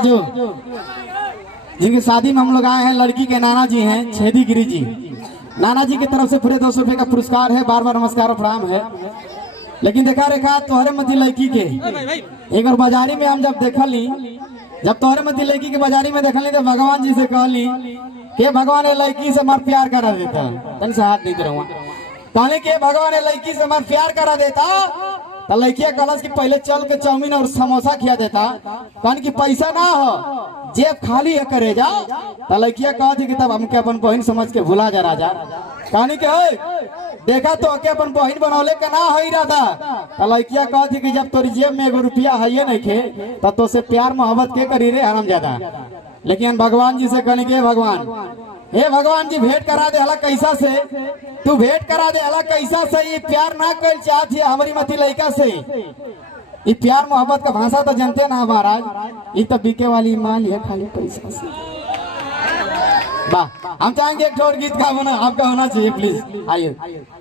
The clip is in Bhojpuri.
जो जिनकी शादी में हम लोग आए हैं, लड़की के नाना जी हैं छेदी गिरी जी। नाना जी की तरफ से पूरे 200 रुपए का पुरस्कार है, बार बार नमस्कार और प्रणाम है। लेकिन देखा रेखा तोहरे मती लड़की के एक बार बाजारी में हम जब देखली, जब तोहरे मती लड़की के बाजारी में देखली तो भगवान जी से कहली कि भगवान ये लड़की से मार प्यार करा देता, तन से हाथ नहीं रहूँगा कहले कि भगवान ये लड़की से मार प्यार करा देता तो लड़किया कलश की पहले चल के चाउमीन और समोसा खिया देता, कहन की पैसा ना हो जेब खाली है करे जा। तो लड़किया कहा थी कि तब हमके अपन बहन समझ के भुला जा राजा, कहनी के देखा तो के अपन बहन बनौले के ना है इरादा। तो लड़किया कहा थी कि जब तोरी जेब में 1 रुपया है नहीं खे तो से प्यार मोहब्बत के करी रे हराम ज्यादा। लेकिन भगवान जी से कहनी के भगवान, हे भगवान जी भेंट करा दे हला कैसा से, तू भेंट करा दे हला कैसा से, ये प्यार ना कर चाहती है हमारी मती लड़का से। ये प्यार मोहब्बत का भाषा तो जानते ना महाराज, ये तो बिके वाली माल है खाली पैसा से। वाह, हम चाहेंगे एक और गीत का होना आपका होना चाहिए, प्लीज आइए।